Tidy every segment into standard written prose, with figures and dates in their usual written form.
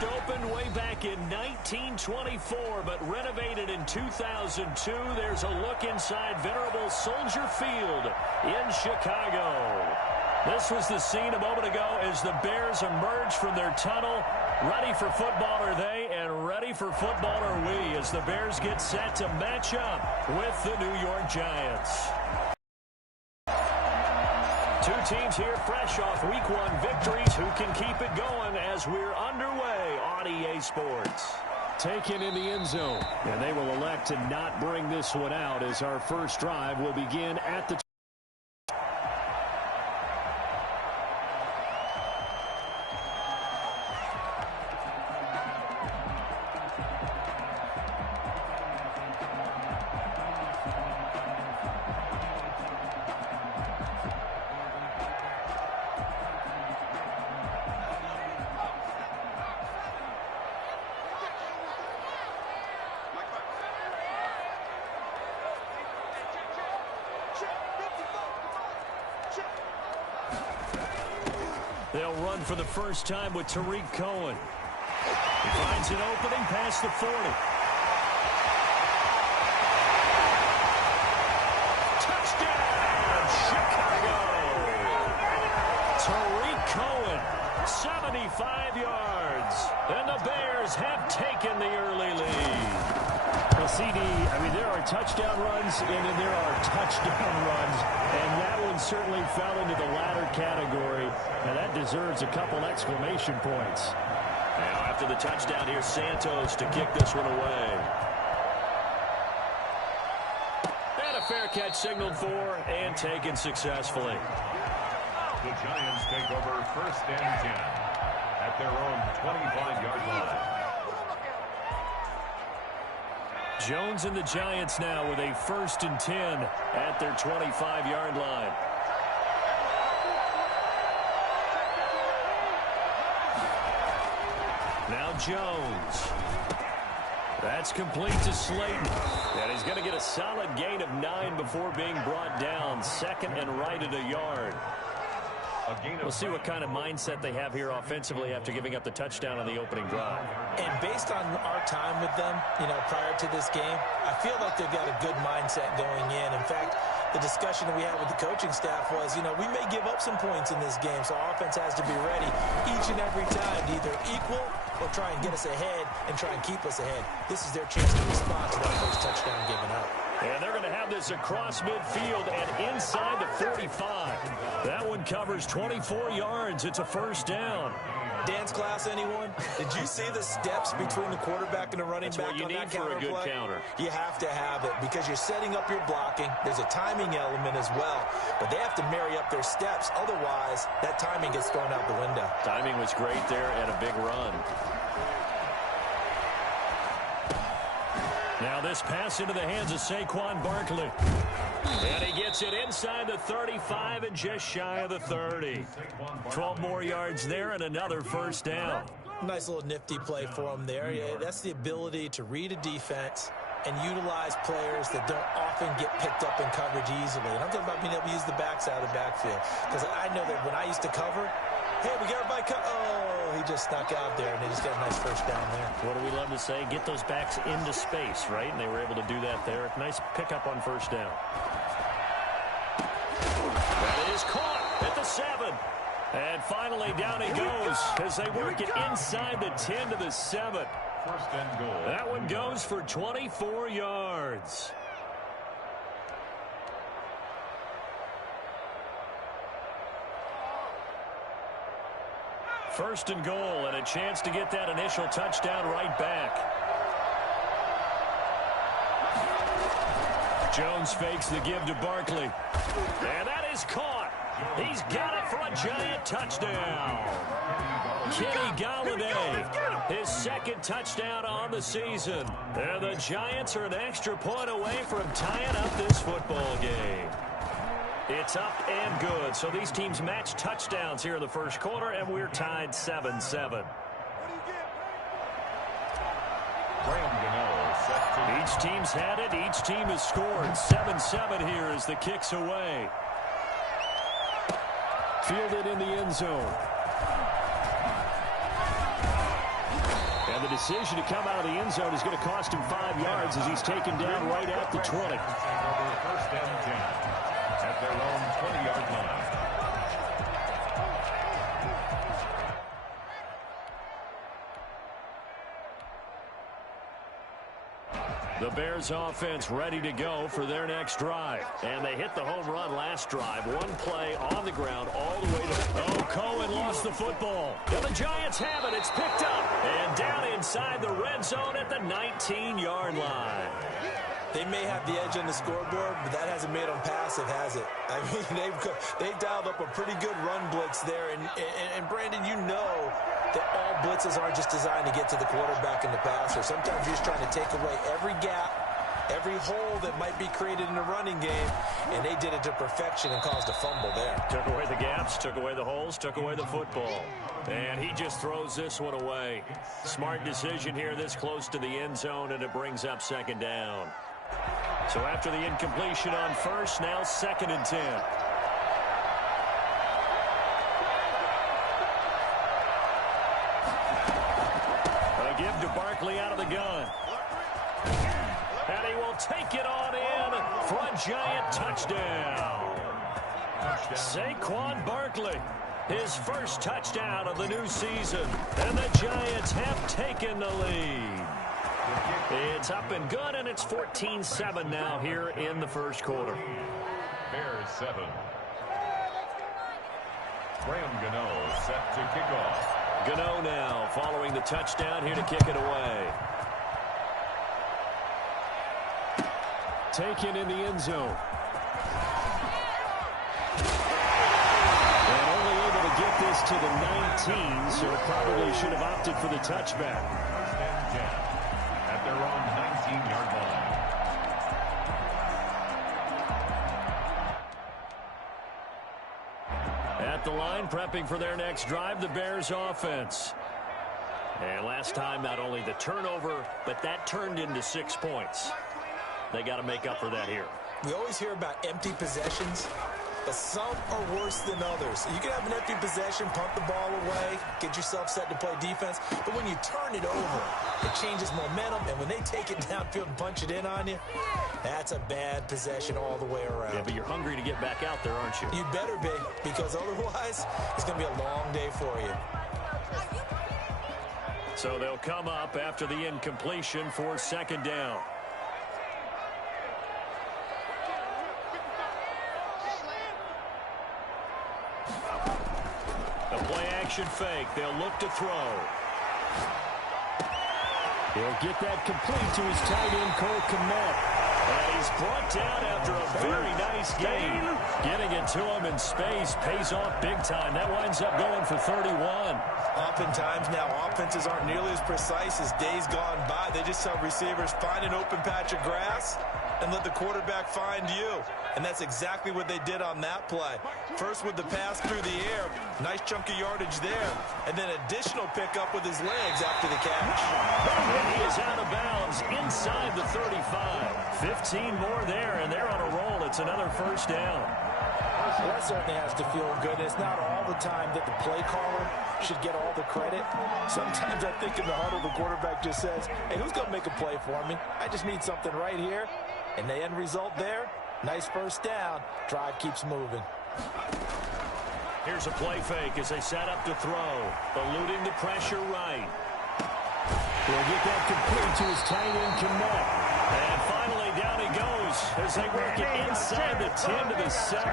First opened way back in 1924, but renovated in 2002. There's a look inside venerable Soldier Field in Chicago. This was the scene a moment ago as the Bears emerged from their tunnel. Ready for football are they, and ready for football are we, as the Bears get set to match up with the New York Giants. Two teams here fresh off Week 1 victories. Who can keep it going as we're underway on EA Sports? Taken in the end zone. And they will elect to not bring this one out as our first drive will begin at the They'll run for the first time with Tariq Cohen. He finds an opening past the 40. Touchdown, Chicago! Tariq Cohen, 75 yards. And the Bears have taken the early lead. Well, CD, there are touchdown runs, and then there are touchdown runs, and that one certainly fell into the latter category, and that deserves a couple exclamation points. Now, after the touchdown, here's Santos to kick this one away. And a fair catch signaled for and taken successfully. The Giants take over 1st and 10 at their own 25-yard line. Jones and the Giants now with a 1st and 10 at their 25-yard line. Now Jones. That's complete to Slayton. And he's going to get a solid gain of 9 before being brought down. 2nd and right at a yard. We'll see what kind of mindset they have here offensively after giving up the touchdown on the opening drive. And based on our time with them, prior to this game, I feel like they've got a good mindset going in. In fact, the discussion that we had with the coaching staff was, we may give up some points in this game, so our offense has to be ready each and every time to either equal or try and get us ahead and try and keep us ahead. This is their chance to respond to that first touchdown given up. And they're going to have this across midfield and inside the 45. That one covers 24 yards. It's a 1st down. Dance class, anyone? Did you see the steps between the quarterback and the running back on that counter play? That's what you need for a good counter. You have to have it because you're setting up your blocking. There's a timing element as well. But they have to marry up their steps. Otherwise, that timing gets thrown out the window. Timing was great there and a big run. Now this pass into the hands of Saquon Barkley. And he gets it inside the 35 and just shy of the 30. 12 more yards there and another 1st down. Nice little nifty play for him there. Yeah, that's the ability to read a defense and utilize players that don't often get picked up in coverage easily. And I'm talking about being able to use the backside of the backfield. Because I know that when I used to cover, hey, we got everybody oh, he just snuck out there, and they just got a nice 1st down there. What do we love to say? Get those backs into space, right? And they were able to do that there. Nice pickup on 1st down. That is caught at the 7. And finally down he goes as they work it inside the 10 to the 7. 1st and goal. That one goes for 24 yards. First and goal, and a chance to get that initial touchdown right back. Jones fakes the give to Barkley. And that is caught. He's got it for a Giant touchdown. Kenny Golladay, his 2nd touchdown on the season. And the Giants are an extra point away from tying up this football game. It's up and good. So these teams match touchdowns here in the 1st quarter, and we're tied 7-7. Each team's had it. Each team has scored. 7-7 here as the kick's away. Fielded in the end zone. decision to come out of the end zone is going to cost him 5 yards as he's taken down right at the 20. First and 10 at their own 20-yard line. The Bears offense ready to go for their next drive. And they hit the home run last drive. One play on the ground all the way to... Oh, Cohen lost the football. And the Giants have it. It's picked up. And down inside the red zone at the 19-yard line. They may have the edge on the scoreboard, but that hasn't made them passive, has it? I mean, they've dialed up a pretty good run blitz there. And Brandon, you know that all blitzes aren't just designed to get to the quarterback and the passer. Sometimes you're just trying to take away every gap, every hole that might be created in the running game, and they did it to perfection and caused a fumble there. Took away the gaps, took away the holes, took away the football. And he just throws this one away. Smart decision here this close to the end zone, and it brings up second down. So after the incompletion on first, now 2nd and 10. A give to Barkley out of the gun. And he will take it on in for a Giant touchdown. Saquon Barkley, his first touchdown of the new season. And the Giants have taken the lead. It's up and good, and it's 14-7 now here in the first quarter. Bears 7. Graham Gano set to kick off. Gano now following the touchdown here to kick it away. Taken in the end zone. And only able to get this to the 19, so probably should have opted for the touchback. First and 10 at their own 19-yard line. At the line, prepping for their next drive, the Bears offense. And last time, not only the turnover, but that turned into 6 points. They got to make up for that here. We always hear about empty possessions, but some are worse than others. You can have an empty possession, punt the ball away, get yourself set to play defense, but when you turn it over, it changes momentum, and when they take it downfield and punch it in on you, that's a bad possession all the way around. Yeah, but you're hungry to get back out there, aren't you? You better be, because otherwise, it's going to be a long day for you. So they'll come up after the incompletion for second down. A play-action fake. They'll look to throw. He'll get that complete to his tight end, Cole Kmet. And he's brought down after a very nice gain. Getting it to him in space pays off big time. That winds up going for 31. Oftentimes now, offenses aren't nearly as precise as days gone by. They just have receivers find an open patch of grass and let the quarterback find you. And that's exactly what they did on that play. First with the pass through the air, nice chunk of yardage there, and then additional pickup with his legs after the catch. And he is out of bounds inside the 35. 15 more there, and they're on a roll. It's another first down. Well, that certainly has to feel good. It's not all the time that the play caller should get all the credit. Sometimes I think in the huddle, the quarterback just says, hey, who's going to make a play for me? I just need something right here. And the end result there, nice first down. Drive keeps moving. Here's a play fake as they set up to throw. Eluding the pressure right. He'll get that complete to his tight end, Kmet. And finally, down he goes as they work it inside the 10 to the 7.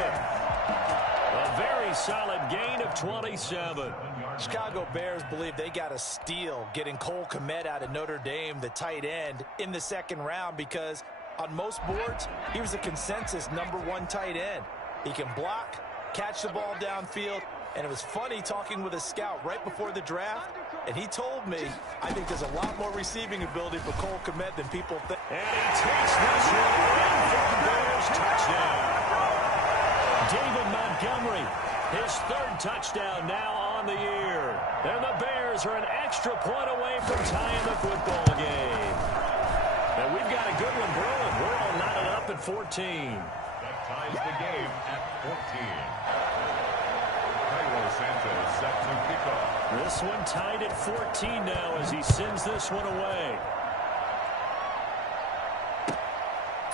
A very solid gain of 27. Chicago Bears believe they got a steal getting Cole Kmet out of Notre Dame, the tight end, in the second round because on most boards, he was a consensus #1 tight end. He can block, catch the ball downfield, and it was funny talking with a scout right before the draft, and he told me, I think there's a lot more receiving ability for Cole Kmet than people think. And he takes this one in for the Bears touchdown. David Montgomery, his 3rd touchdown now on the year. And the Bears are an extra point away from tying the football game. And we've got a good one brewing. We're all knotted up at 14. That ties the game at 14. Sanchez set to kick off. This one tied at 14 now as he sends this one away.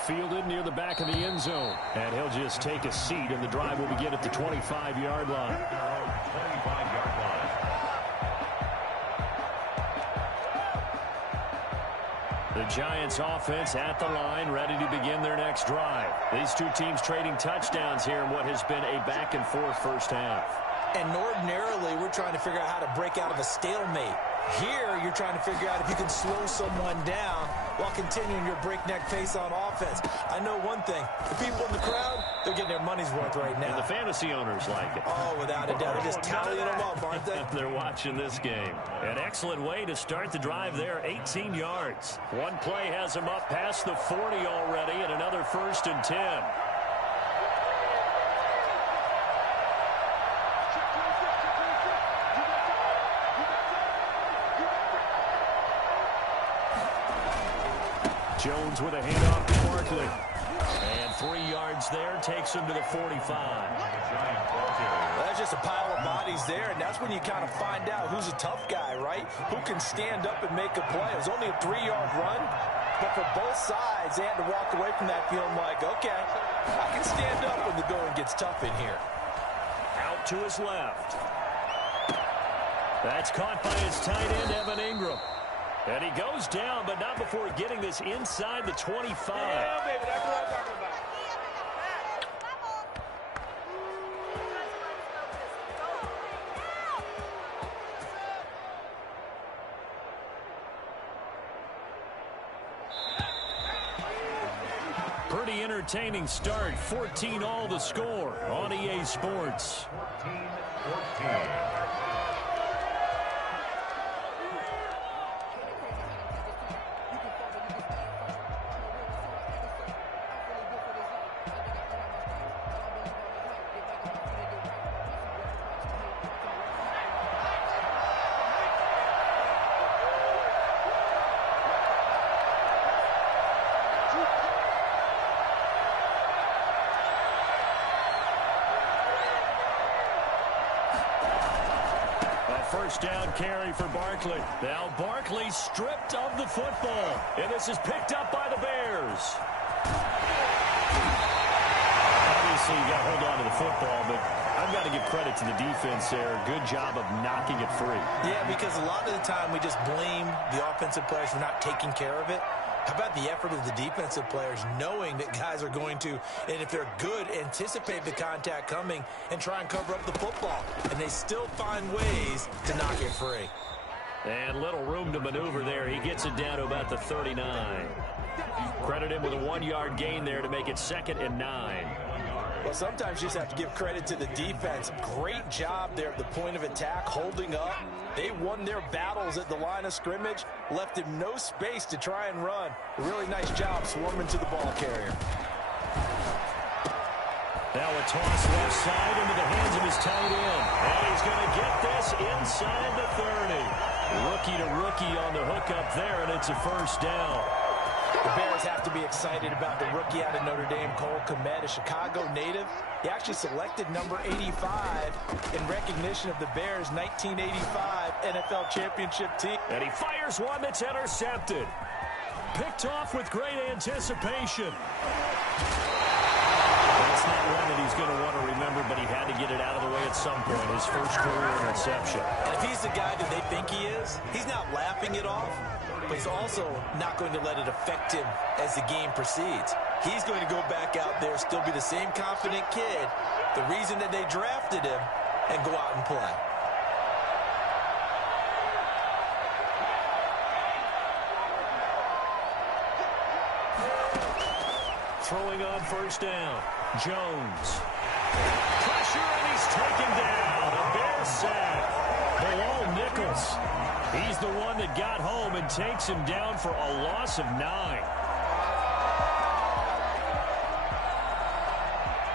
Fielded near the back of the end zone. And he'll just take a seat, and the drive will begin at the 25-yard line. 25-yard line. The Giants offense at the line, ready to begin their next drive. These two teams trading touchdowns here in what has been a back-and-forth first half. And ordinarily, we're trying to figure out how to break out of a stalemate. Here, you're trying to figure out if you can slow someone down while continuing your breakneck pace on offense. I know one thing. The people in the crowd, they're getting their money's worth right now. And the fantasy owners like it. Oh, without a doubt. They're just tallying them up, aren't they? They're watching this game. An excellent way to start the drive there, 18 yards. One play has them up past the 40 already, and another 1st and 10. Jones with a handoff to Barkley. And 3 yards there takes him to the 45. That's just a pile of bodies there, and that's when you kind of find out who's a tough guy, right? Who can stand up and make a play. It was only a 3-yard run, but for both sides, they had to walk away from that feeling like, okay, I can stand up when the going gets tough in here. Out to his left. That's caught by his tight end, Evan Ingram. And he goes down, but not before getting this inside the 25. Yeah, baby, that's what I'm talking about. Pretty entertaining start. 14-all the score on EA Sports. 14-14. First down carry for Barkley. Now Barkley stripped of the football. And this is picked up by the Bears. Obviously, you got to hold on to the football, but I've got to give credit to the defense there. Good job of knocking it free. Yeah, because a lot of the time we just blame the offensive players for not taking care of it. How about the effort of the defensive players knowing that guys are going to, and if they're good, anticipate the contact coming and try and cover up the football. And they still find ways to knock it free. And little room to maneuver there. He gets it down to about the 39. Credit him with a 1-yard gain there to make it 2nd and 9. Well, sometimes you just have to give credit to the defense. Great job there at the point of attack, holding up. They won their battles at the line of scrimmage, left him no space to try and run. A really nice job swarming to the ball carrier. Now a toss left side into the hands of his tight end. And he's going to get this inside the 30. Rookie to rookie on the hookup there, and it's a first down. The Bears have to be excited about the rookie out of Notre Dame, Cole Kmet, a Chicago native. He actually selected number 85 in recognition of the Bears' 1985 NFL championship team. And he fires one that's intercepted. Picked off with great anticipation. That's not one that he's going to want to remember, but he had to get it out of the way at some point. His first career interception. And if he's the guy that they think he is, he's not laughing it off, but he's also not going to let it affect him as the game proceeds. He's going to go back out there, still be the same confident kid, the reason that they drafted him, and go out and play. Throwing on first down. Jones. Pressure, and he's taken down. A Bear sack. Bilal Nichols. He's the one that got home and takes him down for a loss of 9.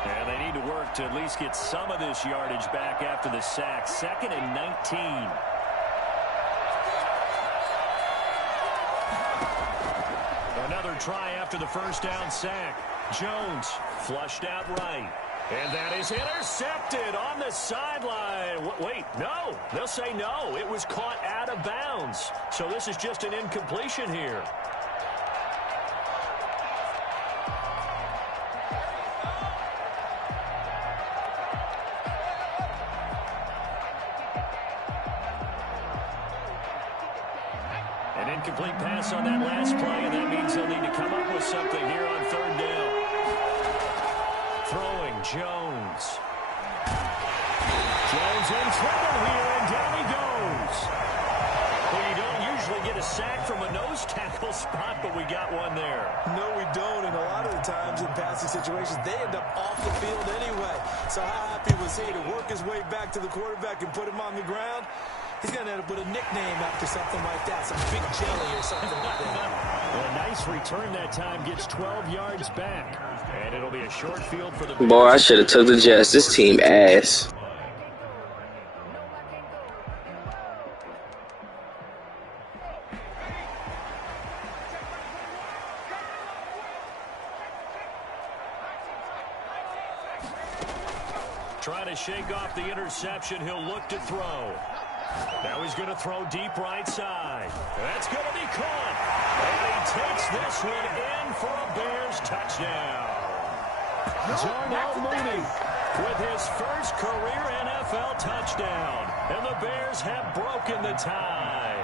And they need to work to at least get some of this yardage back after the sack. 2nd and 19. Another try after the first down sack. Jones flushed out right. And that is intercepted on the sideline. Wait, no. They'll say no. It was caught out of bounds. So this is just an incompletion here. An incomplete pass on that last play, and that means they'll need to come up with something here on third down. Throwing, Jones. Jones in trouble here, and down he goes. Well, you don't usually get a sack from a nose tackle spot, but we got one there. No, we don't, and a lot of the times in passing situations, they end up off the field anyway. So how happy was he to work his way back to the quarterback and put him on the ground? He's going to end up with a nickname after something like that, some big jelly or something like that. Well, a nice return that time, gets 12 yards back. And it'll be a short field for the Boy, I should have took the Jets. This team ass. Trying to shake off the interception. He'll look to throw. Now he's going to throw deep right side. That's going to be caught. And he takes this one in for a Bears touchdown. Darnell Mooney With his first career NFL touchdown. And the Bears have broken the tie.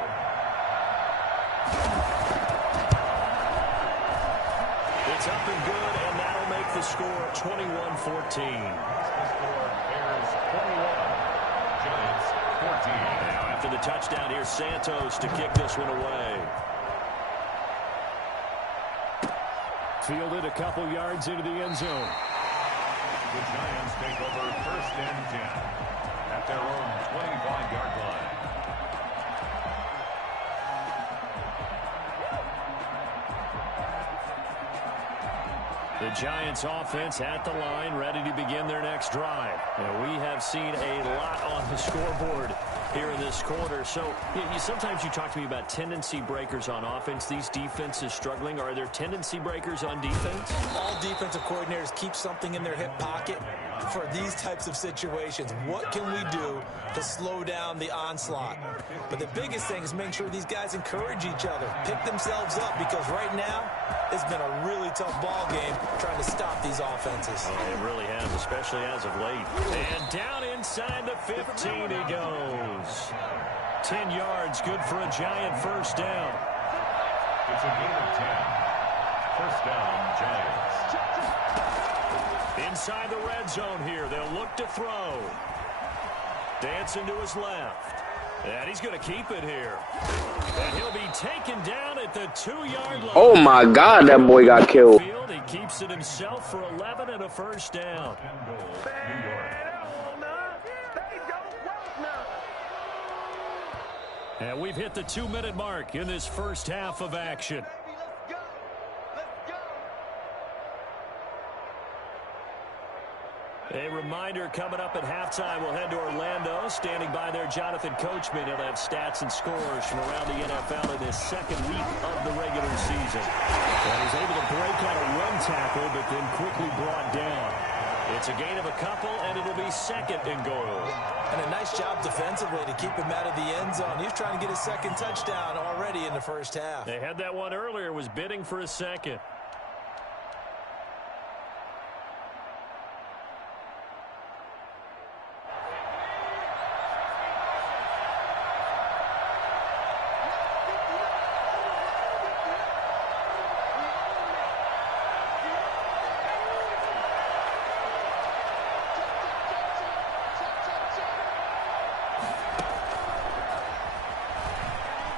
It's up and good, and that'll make the score 21-14. Bears 21, Giants 14. Now after the touchdown, here's Santos to kick this one away. fielded a couple yards into the end zone. The Giants take over first and 10 at their own 25-yard line. The Giants offense at the line, ready to begin their next drive. And we have seen a lot on the scoreboard here in this quarter. So sometimes you talk to me about tendency breakers on offense. These defenses struggling. Are there tendency breakers on defense? All defensive coordinators keep something in their hip pocket for these types of situations. What can we do to slow down the onslaught? But the biggest thing is making sure these guys encourage each other, pick themselves up, because right now it's been a really tough ball game trying to stop these offenses. Oh, it really has, especially as of late. And down inside the 15 he goes. 10 yards, good for a Giant first down. It's a gain of 10. First down, Giants. Inside the red zone here, they'll look to throw. Dancing to his left. And he's going to keep it here. And he'll be taken down at the 2-yard line. Oh my God, that boy got killed. He keeps it himself for 11 and a first down. New York. And we've hit the 2-minute mark in this first half of action. A reminder, coming up at halftime, we'll head to Orlando. Standing by there, Jonathan Coachman. He'll have stats and scores from around the NFL in this second week of the regular season. And he's able to break on a run tackle, but then quickly brought down. It's a gain of a couple, and it'll be second and goal. And a nice job defensively to keep him out of the end zone. He was trying to get his second touchdown already in the first half. They had that one earlier, was bidding for a second.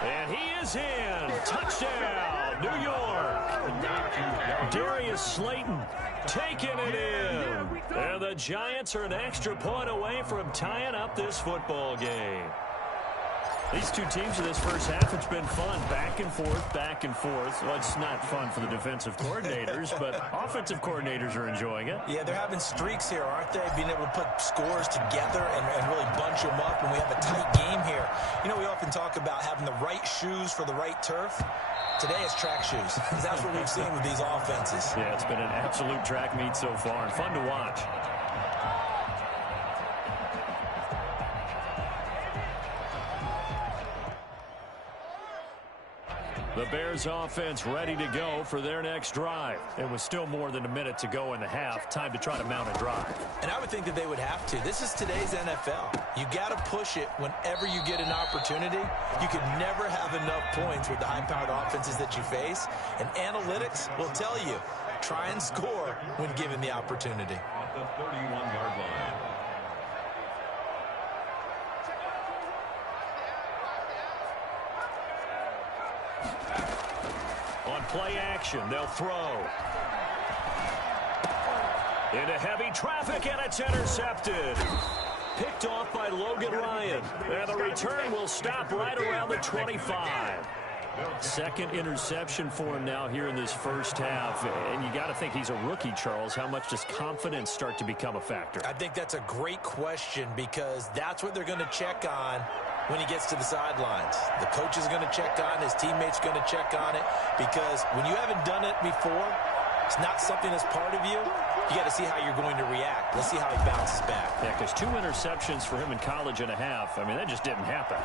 And he is in. Touchdown, New York. Darius Slayton taking it in. And the Giants are an extra point away from tying up this football game. These two teams in this first half, it's been fun. Back and forth, back and forth. Well, it's not fun for the defensive coordinators, but offensive coordinators are enjoying it. Yeah, they're having streaks here, aren't they? Being able to put scores together and really bunch them up, and we have a tight game here. You know, we often talk about having the right shoes for the right turf. Today it's track shoes. That's what we've seen with these offenses. Yeah, it's been an absolute track meet so far, and fun to watch. The Bears offense ready to go for their next drive. It was still more than a minute to go in the half. Time to try to mount a drive. And I would think that they would have to. This is today's NFL. You got to push it whenever you get an opportunity. You can never have enough points with the high-powered offenses that you face. And analytics will tell you, try and score when given the opportunity. At the 31-yard line. On play action, they'll throw. Into heavy traffic, and it's intercepted. Picked off by Logan Ryan. And the return will stop right around the 25. Second interception for him now here in this first half. And you got to think he's a rookie, Charles. How much does confidence start to become a factor? I think that's a great question because that's what they're going to check on when he gets to the sidelines. The coach is going to check on, his teammates going to check on it, because when you haven't done it before, it's not something that's part of you. You got to see how you're going to react. Let's see how he bounces back. Yeah, because 2 interceptions for him in college and a half. I mean, that just didn't happen.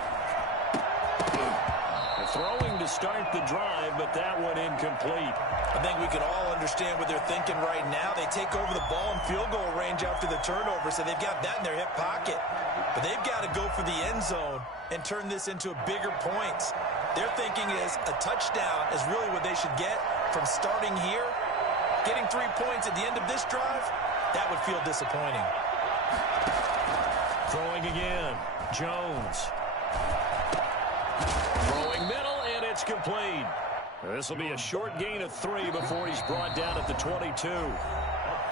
Throwing to start the drive, but that one incomplete. I think we can all understand what they're thinking right now. They take over the ball in field goal range after the turnover, so they've got that in their hip pocket. But they've got to go for the end zone and turn this into bigger points. Their thinking is a touchdown is really what they should get from starting here. Getting 3 points at the end of this drive, that would feel disappointing. Throwing again. Jones. Throwing middle, and it's complete. This will be a short gain of 3 before he's brought down at the 22.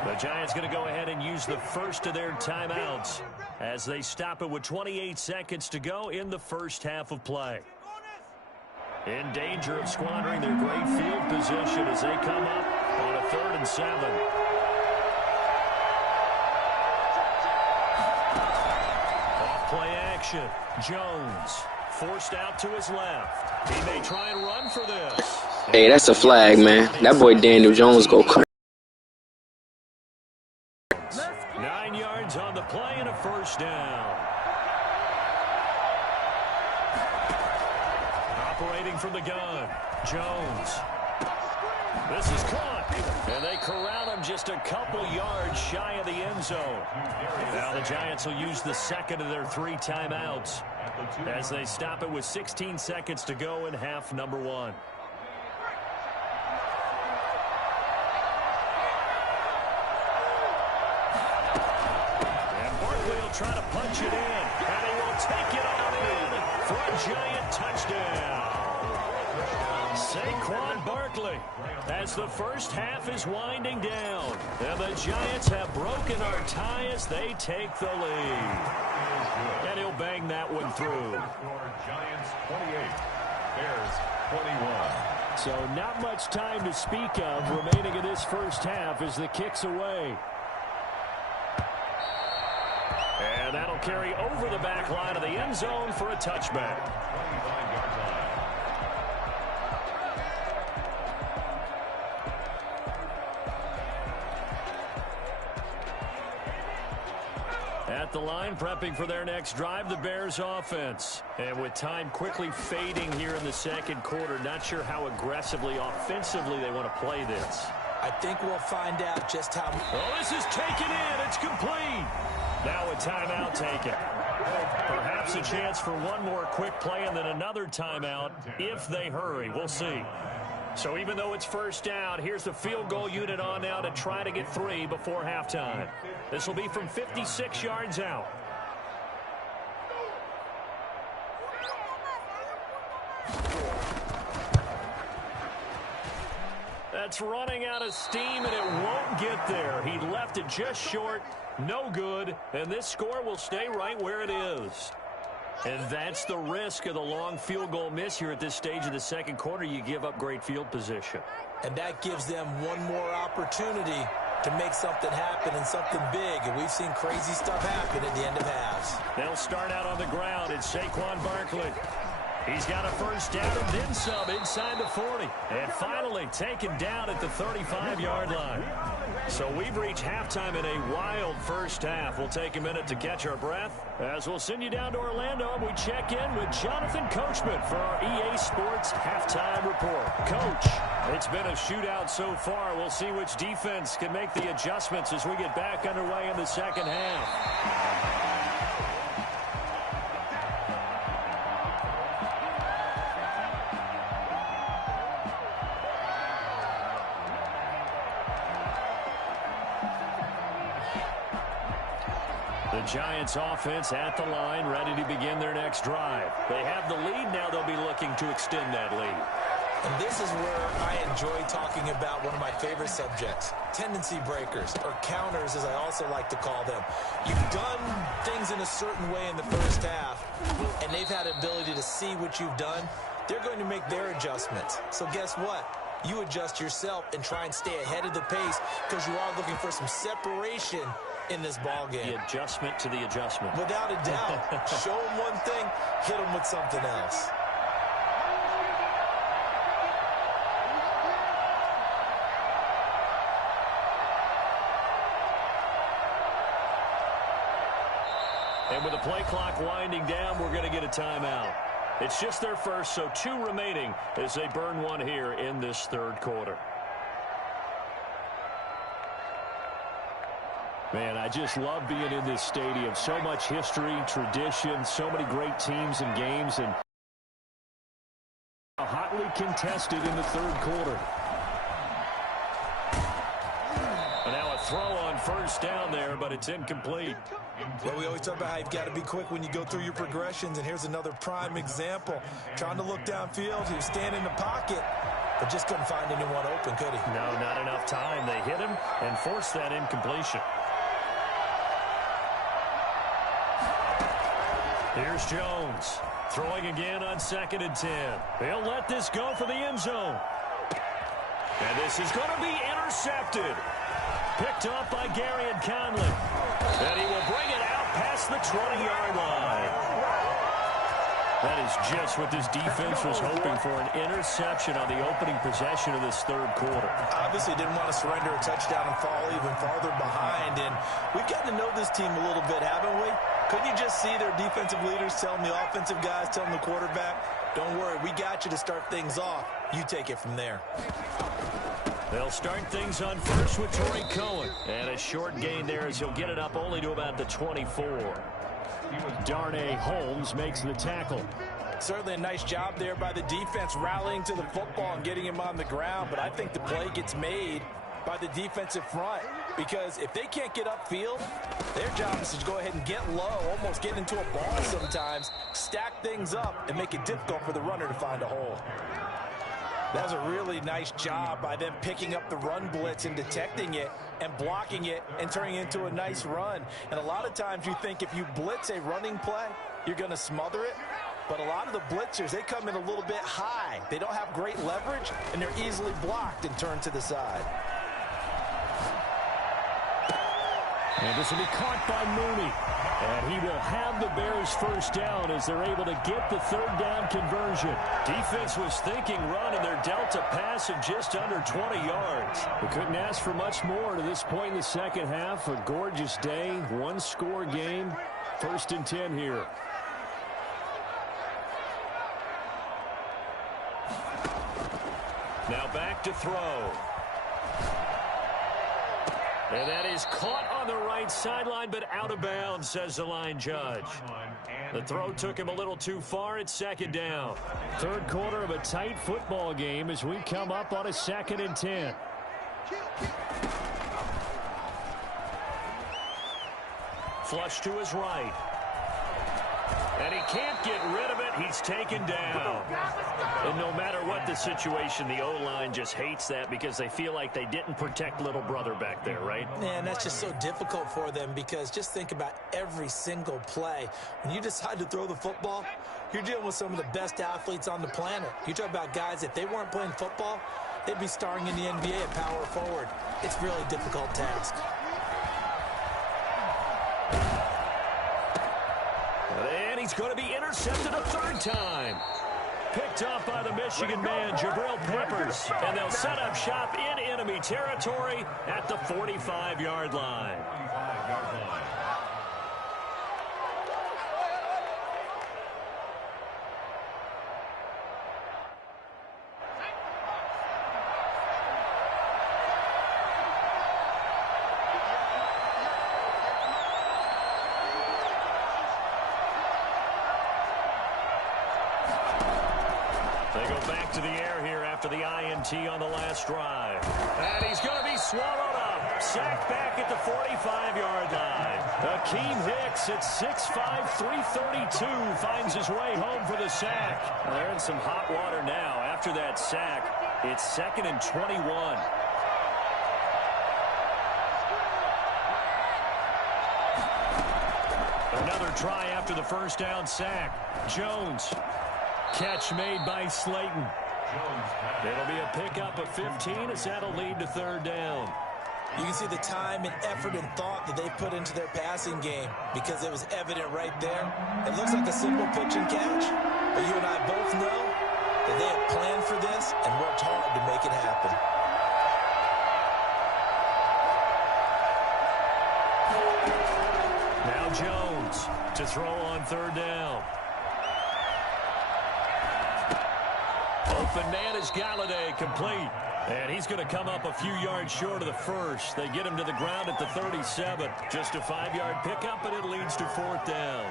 The Giants going to go ahead and use the first of their timeouts as they stop it with 28 seconds to go in the first half of play. In danger of squandering their great field position as they come up on a 3rd and 7. Off play action. Jones. Forced out to his left. He may try and run for this. Hey, that's a flag, man. That boy Daniel Jones go crazy. 9 yards on the play and a first down. Operating from the gun. Jones. This is caught. And they corral him just a couple yards shy of the end zone. Now the Giants will use the second of their 3 timeouts as they stop it with 16 seconds to go in half number 1. And Barkley will try to punch it in. And he will take it on in for a Giant touchdown. Saquon Barkley, as the first half is winding down, and the Giants have broken our tie as they take the lead. And he'll bang that one through. Giants 28, Bears 21. So not much time to speak of remaining in this first half as the kick's away. And that'll carry over the back line of the end zone for a touchback. 25-yard line. At the line, prepping for their next drive, the Bears offense. And with time quickly fading here in the second quarter, not sure how aggressively, offensively they want to play this. I think we'll find out just how... Oh, this is taken in. It's complete. Now a timeout taken. Perhaps a chance for one more quick play and then another timeout if they hurry. We'll see. So even though it's first down, here's the field goal unit on now to try to get 3 before halftime. This will be from 56 yards out. That's running out of steam, and it won't get there. He left it just short, no good, and this score will stay right where it is. And that's the risk of the long field goal miss here at this stage of the second quarter. You give up great field position. And that gives them one more opportunity to make something happen and something big. And we've seen crazy stuff happen at the end of halves. They'll start out on the ground. It's Saquon Barkley. He's got a first down and then some inside the 40. And finally taken down at the 35-yard line. So we've reached halftime in a wild first half. We'll take a minute to catch our breath as we'll send you down to Orlando and we check in with Jonathan Coachman for our EA Sports Halftime Report. Coach, it's been a shootout so far. We'll see which defense can make the adjustments as we get back underway in the second half. The Giants offense at the line, ready to begin their next drive. They have the lead. Now they'll be looking to extend that lead. And this is where I enjoy talking about one of my favorite subjects, tendency breakers, or counters as I also like to call them. You've done things in a certain way in the first half, and they've had the ability to see what you've done. They're going to make their adjustments. So guess what? You adjust yourself and try and stay ahead of the pace because you are looking for some separation in this ball game. The adjustment to the adjustment. Without a doubt. Show them one thing, hit them with something else. And with the play clock winding down, we're going to get a timeout. It's just their first, so 2 remaining as they burn one here in this third quarter. Man, I just love being in this stadium. So much history, tradition, so many great teams and games, and hotly contested in the third quarter. And now a throw on first down there, but it's incomplete. Well, we always talk about how you've got to be quick when you go through your progressions, and here's another prime example. Trying to look downfield, he was standing in the pocket, but just couldn't find anyone open, could he? No, not enough time. They hit him and forced that incompletion. Here's Jones, throwing again on 2nd and 10. They'll let this go for the end zone. And this is going to be intercepted. Picked off by Gary and Conley. And he will bring it out past the 20-yard line. That is just what this defense was hoping for, an interception on the opening possession of this third quarter. Obviously didn't want to surrender a touchdown and fall even farther behind. And we've gotten to know this team a little bit, haven't we? Couldn't you just see their defensive leaders telling the offensive guys, telling the quarterback, don't worry, we got you to start things off. You take it from there. They'll start things on first with Torrey Cohen. And a short gain there as he'll get it up only to about the 24. Darnay Holmes makes the tackle. Certainly a nice job there by the defense rallying to the football and getting him on the ground. But I think the play gets made by the defensive front. Because if they can't get upfield, their job is to go ahead and get low, almost get into a ball sometimes, stack things up, and make it difficult for the runner to find a hole. That was a really nice job by them picking up the run blitz and detecting it and blocking it and turning it into a nice run. And a lot of times you think if you blitz a running play, you're going to smother it. But a lot of the blitzers, they come in a little bit high. They don't have great leverage, and they're easily blocked and turned to the side. And this will be caught by Mooney. And he will have the Bears first down as they're able to get the third down conversion. Defense was thinking run, and they're dealt a pass of just under 20 yards. We couldn't ask for much more to this point in the second half. A gorgeous day, one-score game. 1st and 10 here. Now back to throw. And that is caught on the right sideline, but out of bounds, says the line judge. The throw took him a little too far. It's 2nd down. Third quarter of a tight football game as we come up on a 2nd and 10. Flush to his right. And he can't get rid of it. He's taken down. And no matter what the situation, the O-line just hates that because they feel like they didn't protect little brother back there, right? Man, that's just so difficult for them because just think about every single play. When you decide to throw the football, you're dealing with some of the best athletes on the planet. You talk about guys, if they weren't playing football, they'd be starring in the NBA at power forward. It's a really difficult task. And he's going to be intercepted a 3rd time. Picked off by the Michigan man, Jabril Peppers. And they'll set up shop in enemy territory at the 45-yard line. They go back to the air here after the INT on the last drive. And he's going to be swallowed up. Sacked back at the 45-yard line. Akeem Hicks at 6'5", 332 finds his way home for the sack. Well, they're in some hot water now. After that sack, it's 2nd and 21. Another try after the first down sack. Jones. Catch made by Slayton. It'll be a pickup of 15 as that'll lead to 3rd down. You can see the time and effort and thought that they put into their passing game because it was evident right there. It looks like a simple pitch and catch, but you and I both know that they have planned for this and worked hard to make it happen. Now Jones to throw on 3rd down. Open man is Galladay, complete. And he's going to come up a few yards short of the first. They get him to the ground at the 37. Just a 5-yard pickup, and it leads to 4th down.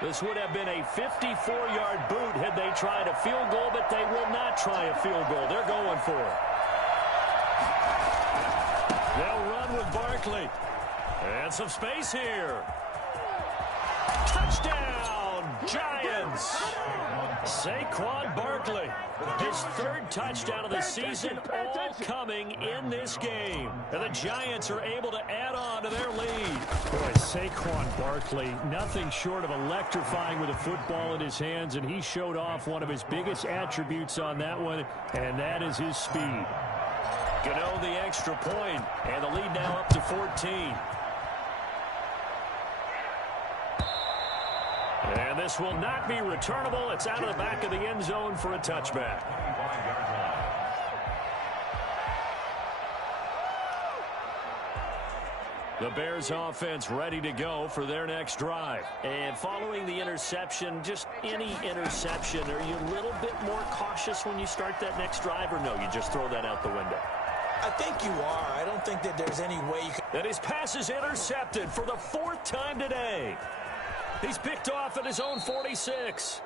This would have been a 54-yard boot had they tried a field goal, but they will not try a field goal. They're going for it. They'll run with Barkley. And some space here. Touchdown, Giants. Saquon Barkley, his 3rd touchdown of the season, all coming in this game. And the Giants are able to add on to their lead. Boy, Saquon Barkley, nothing short of electrifying with a football in his hands, and he showed off one of his biggest attributes on that one, and that is his speed. Gano the extra point, and the lead now up to 14. And this will not be returnable. It's out of the back of the end zone for a touchback. The Bears offense ready to go for their next drive. And following the interception, just any interception, are you a little bit more cautious when you start that next drive, or no, you just throw that out the window? I think you are. I don't think that there's any way you can. And his pass is intercepted for the 4th time today. He's picked off at his own 46.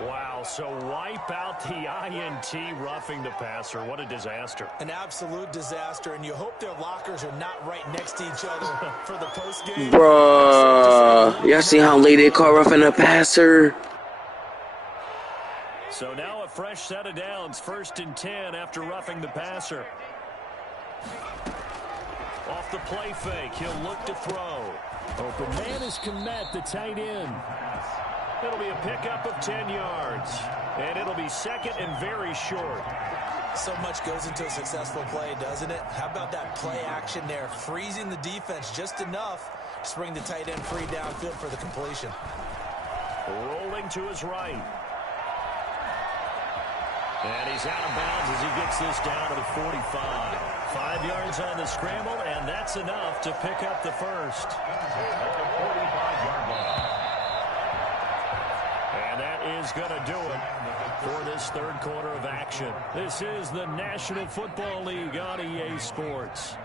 Wow, so wipe out the INT, roughing the passer. What a disaster. An absolute disaster, and you hope their lockers are not right next to each other for the postgame. Bruh, y'all see how late they call roughing the passer? So now a fresh set of downs, 1st and 10 after roughing the passer. Off the play fake, he'll look to throw. Open man is Kmet, the tight end. It'll be a pickup of 10 yards. And it'll be 2nd and very short. So much goes into a successful play, doesn't it? How about that play action there? Freezing the defense just enough to bring the tight end free downfield for the completion. Rolling to his right. And he's out of bounds as he gets this down to the 45. 5 yards on the scramble, and that's enough to pick up the first. And that is going to do it for this 3rd quarter of action. This is the National Football League on EA Sports.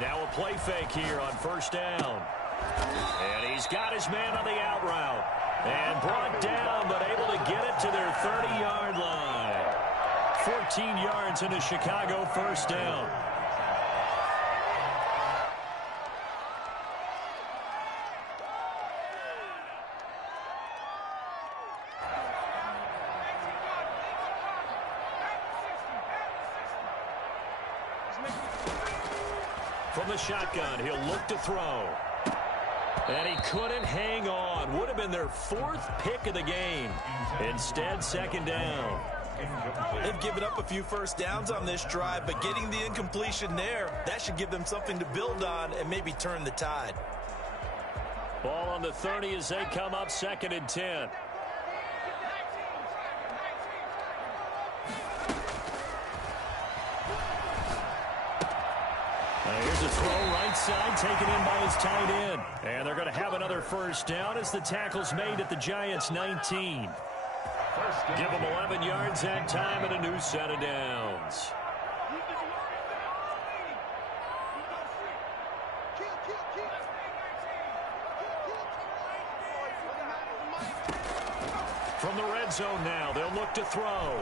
Now a play fake here on 1st down. And he's got his man on the out route. And brought down, but able to get it to their 30-yard line. 14 yards into Chicago, 1st down. From the shotgun, he'll look to throw. And he couldn't hang on. Would have been their 4th pick of the game. Instead, 2nd down. They've given up a few first downs on this drive, but getting the incompletion there, that should give them something to build on and maybe turn the tide. Ball on the 30 as they come up 2nd and 10. Here's a throw right side, taken in by his tight end. And they're going to have another first down as the tackle's made at the Giants' 19. Give them 11 yards that time and a new set of downs. From the red zone now, they'll look to throw.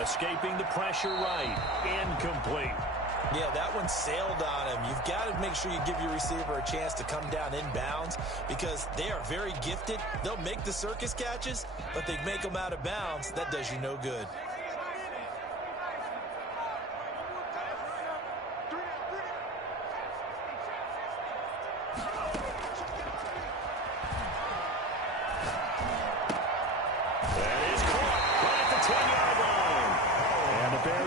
Escaping the pressure right. Incomplete. Yeah, that one sailed on him. You've got to make sure you give your receiver a chance to come down inbounds because they are very gifted. They'll make the circus catches, but they make them out of bounds. That does you no good.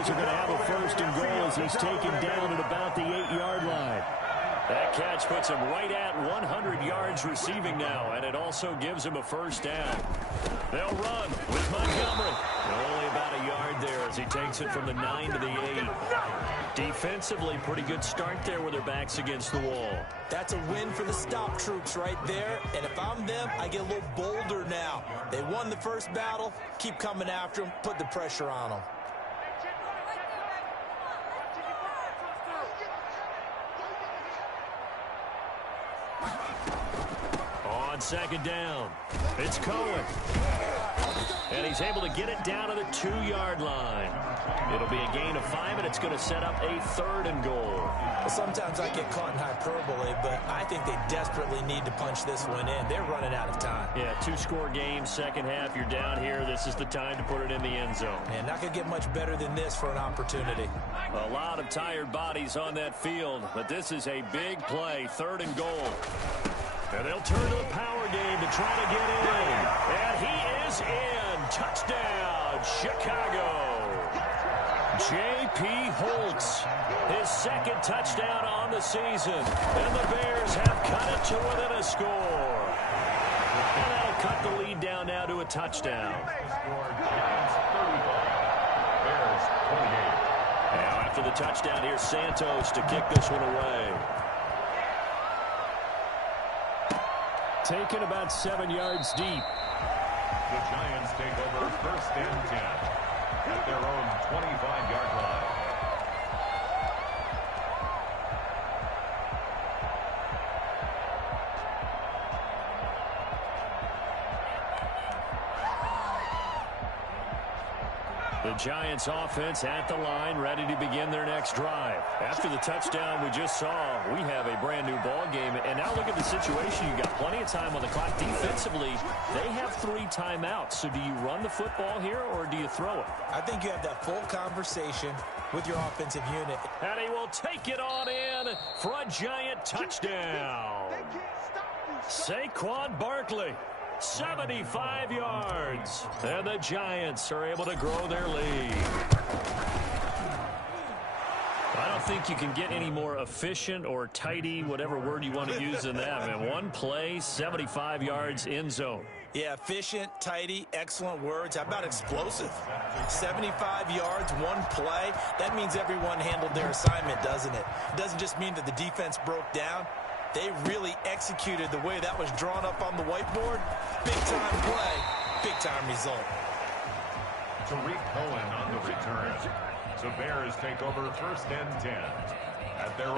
Are going to have a 1st and goal as he's taken down at about the 8-yard line. That catch puts him right at 100 yards receiving now, and it also gives him a first down. They'll run with Montgomery. Only about a yard there as he takes it from the 9 to the 8. Defensively, pretty good start there with their backs against the wall. That's a win for the stop troops right there, and if I'm them, I get a little bolder now. They won the first battle. Keep coming after them. Put the pressure on them. On 2nd down, it's Cohen. And he's able to get it down to the 2-yard line. It'll be a gain of 5, and it's going to set up a 3rd and goal. Well, sometimes I get caught in hyperbole, but I think they desperately need to punch this one in. They're running out of time. Yeah, 2-score game, second half, you're down here. This is the time to put it in the end zone. And not going to get much better than this for an opportunity. A lot of tired bodies on that field, but this is a big play, 3rd and goal. And they'll turn to the power game to try to get in. And he is in. Touchdown, Chicago. J.P. Holtz, his 2nd touchdown on the season. And the Bears have cut it to within a score. And that'll cut the lead down now to a touchdown. Now after the touchdown, here's Santos to kick this one away. Taken about 7 yards deep. The Giants take over 1st and 10 at their own 25-yard line. The Giants offense at the line, ready to begin their next drive. After the touchdown we just saw, we have a brand new ball game. And now look at the situation. You got plenty of time on the clock. Defensively, they have 3 timeouts. So do you run the football here or do you throw it? I think you have that full conversation with your offensive unit. And he will take it on in for a Giant touchdown. Saquon Barkley. 75 yards. And the Giants are able to grow their lead. I don't think you can get any more efficient or tidy, whatever word you want to use in that. I mean, one play, 75 yards, end zone. Yeah, efficient, tidy, excellent words. How about explosive? 75 yards, one play. That means everyone handled their assignment, doesn't it? It doesn't just mean that the defense broke down. They really executed the way that was drawn up on the whiteboard. Big-time play, big-time result. Tariq Cohen on the return. So Bears take over 1st and 10.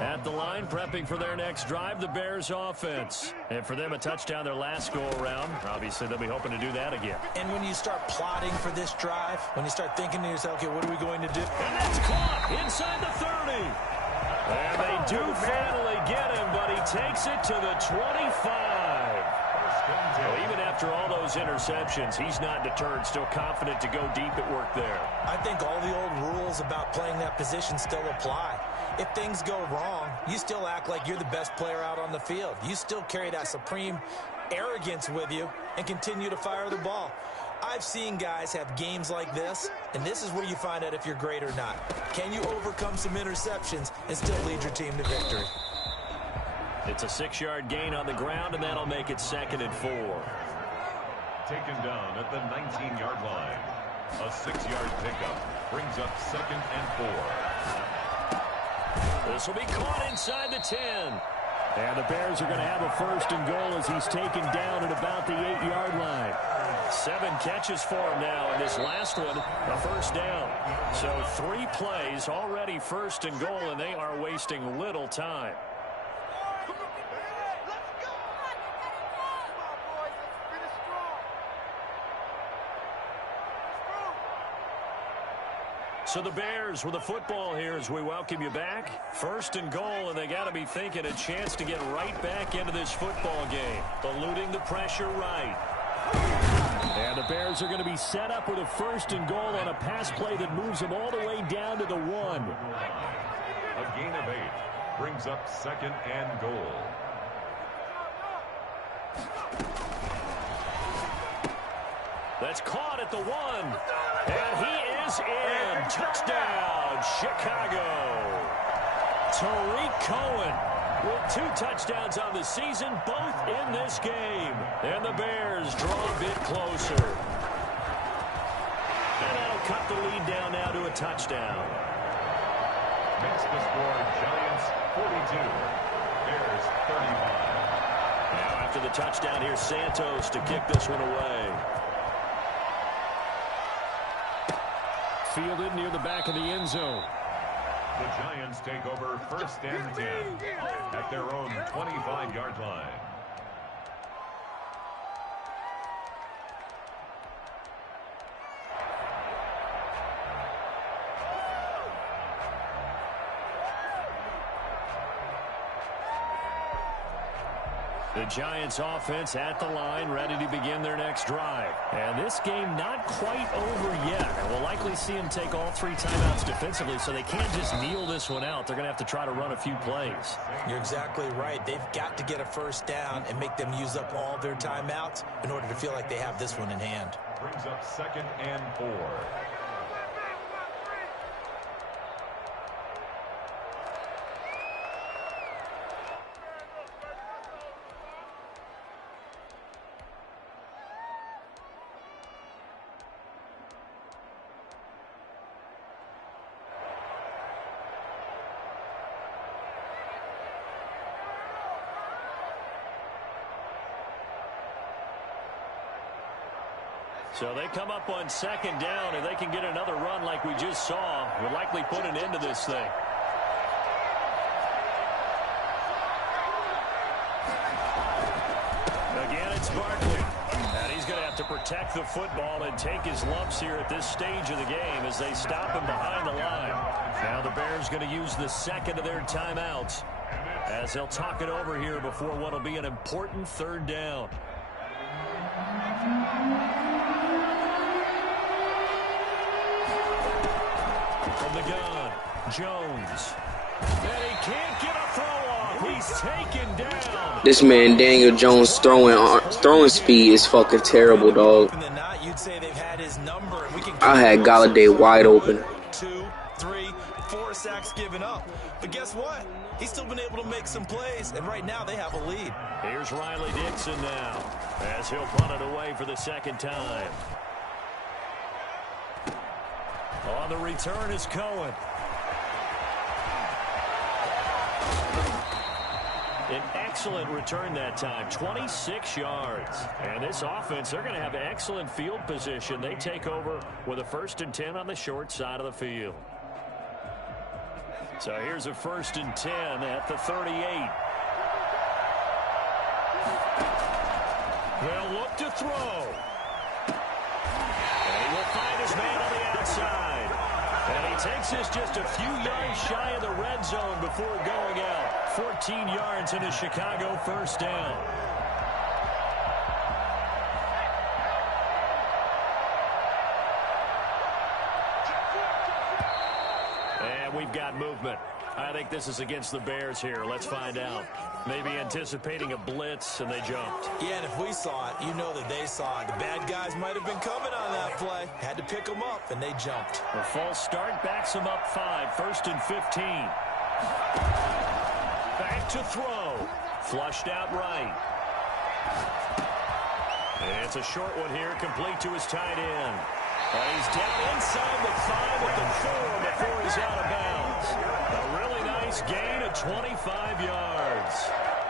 At the line, prepping for their next drive, the Bears offense. And for them, a touchdown their last go-around. Obviously, they'll be hoping to do that again. And when you start plotting for this drive, when you start thinking to yourself, okay, what are we going to do? And that's caught inside the 30. And they do finally get him, but he takes it to the 25. Well, even after all those interceptions, he's not deterred, still confident to go deep at work there. I think all the old rules about playing that position still apply. If things go wrong, you still act like you're the best player out on the field. You still carry that supreme arrogance with you and continue to fire the ball. I've seen guys have games like this, and this is where you find out if you're great or not. Can you overcome some interceptions and still lead your team to victory? It's a 6-yard gain on the ground, and that'll make it 2nd and 4. Taken down at the 19-yard line. A 6-yard pickup brings up 2nd and 4. This will be caught inside the 10. And the Bears are going to have a 1st and goal as he's taken down at about the 8-yard line. 7 catches for him now, and this last one, a 1st down. So 3 plays, already 1st and goal, and they are wasting little time. So the Bears with the football here as we welcome you back. 1st and goal, and they got to be thinking a chance to get right back into this football game. Eluding the pressure right. And the Bears are going to be set up with a 1st and goal on a pass play that moves them all the way down to the 1. A gain of 8 brings up 2nd and goal. That's caught at the 1. And he is in. Touchdown, Chicago. Tariq Cohen with 2 touchdowns on the season, both in this game. And the Bears draw a bit closer. And that'll cut the lead down now to a touchdown. Makes the score Giants 42, Bears 35. Now after the touchdown, here's Santos to kick this one away. Fielded near the back of the end zone. The Giants take over 1st and 10 at their own 25-yard line. The Giants offense at the line, ready to begin their next drive. And this game not quite over yet. And we'll likely see them take all 3 timeouts defensively, so they can't just kneel this one out. They're going to have to try to run a few plays. You're exactly right. They've got to get a 1st down and make them use up all their timeouts in order to feel like they have this one in hand. Brings up 2nd and 4. So they come up on 2nd down, and they can get another run like we just saw. Would likely put an end to this thing. Again, it's Barkley. And he's going to have to protect the football and take his lumps here at this stage of the game as they stop him behind the line. Now the Bears going to use the 2nd of their timeouts as they'll talk it over here before what will be an important 3rd down. From the gun, Jones. And he can't get a throw off. He's taken down. This man Daniel Jones throwing speed is fucking terrible, dog. I had Galladay wide open. 2, 3, 4 sacks given up. But guess what? He's still been able to make some plays, and right now they have a lead. Here's Riley Dixon now as he'll punt it away for the 2nd time. On the return is Cohen. An excellent return that time, 26 yards. And this offense, they're going to have excellent field position. They take over with a 1st and 10 on the short side of the field. So here's a 1st and 10 at the 38. They'll look to throw. And he will find his man on the outside. And he takes this just a few yards shy of the red zone before going out. 14 yards in a Chicago 1st down. And we've got movement. I think this is against the Bears here. Let's find out. Maybe anticipating a blitz, and they jumped. Yeah, and if we saw it, you know that they saw it. The bad guys might have been coming on that play. Had to pick them up, and they jumped. A false start backs them up 5. 1st and 15. Back to throw. Flushed out right. And it's a short one here, complete to his tight end. He's down inside the 5 at the 4 before he's out of bounds. A really nice gain of 25 yards.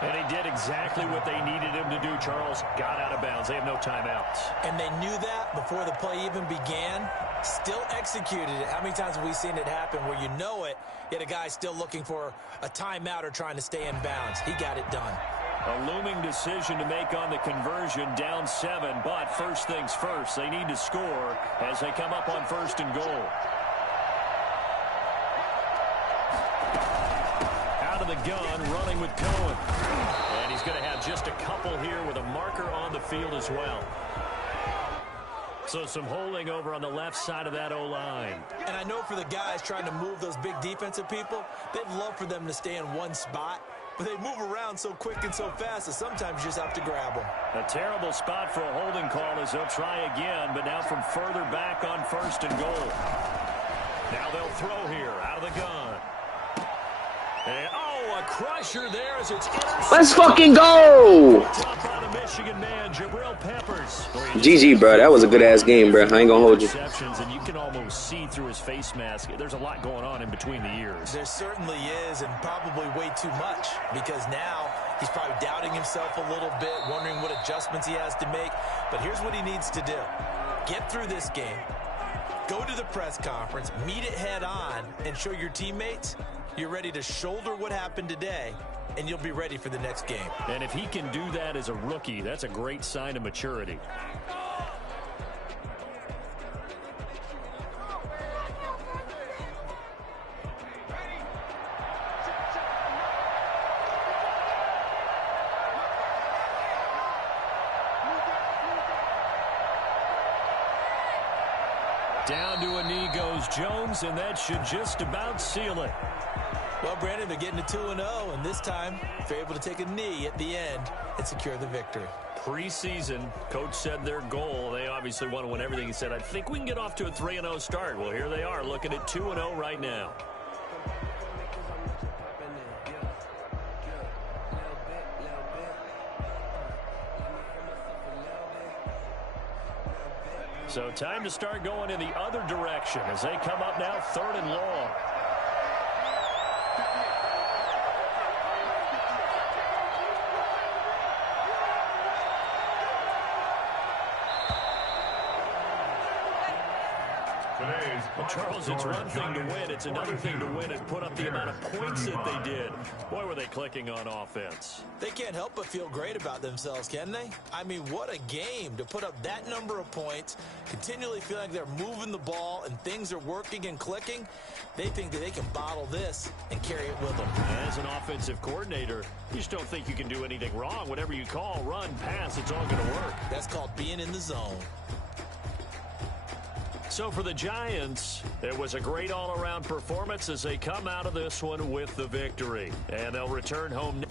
And he did exactly what they needed him to do, Charles. Got out of bounds. They have no timeouts. And they knew that before the play even began. Still executed it. How many times have we seen it happen where you know it, yet a guy's still looking for a timeout or trying to stay in bounds? He got it done. A looming decision to make on the conversion, down 7, but first things first, they need to score as they come up on 1st and goal. Out of the gun, running with Cohen. And he's going to have just a couple here with a marker on the field as well. So some holding over on the left side of that O-line. And I know for the guys trying to move those big defensive people, they'd love for them to stay in one spot. But they move around so quick and so fast that sometimes you just have to grab them. A terrible spot for a holding call as they'll try again, but now from further back on 1st and goal. Now they'll throw here out of the gun. And, a crusher there as it's intercepted. Let's fucking go! Top by the Michigan man, Jabril Peppers. GG, bro. That was a good-ass game, bro. I ain't gonna hold you. And you can almost see through his face mask. There's a lot going on in between the ears. There certainly is, and probably way too much, because now he's probably doubting himself a little bit, wondering what adjustments he has to make. But here's what he needs to do. Get through this game, go to the press conference, meet it head on, and show your teammates you're ready to shoulder what happened today, and you'll be ready for the next game. And if he can do that as a rookie, that's a great sign of maturity. Down to a knee goes Jones, and that should just about seal it. Well, Brandon, they're getting to 2-0, and this time they're able to take a knee at the end and secure the victory. Preseason, coach said their goal, they obviously want to win everything. He said, I think we can get off to a 3-0 start. Well, here they are looking at 2-0 right now. So time to start going in the other direction as they come up now 3rd and long. Well, Charles, it's one thing to win. It's another thing to win and put up the amount of points that they did. Boy, were they clicking on offense. They can't help but feel great about themselves, can they? I mean, what a game to put up that number of points, continually feel like they're moving the ball and things are working and clicking. They think that they can bottle this and carry it with them. As an offensive coordinator, you just don't think you can do anything wrong. Whatever you call, run, pass, it's all going to work. That's called being in the zone. So for the Giants, it was a great all-around performance as they come out of this one with the victory. And they'll return home.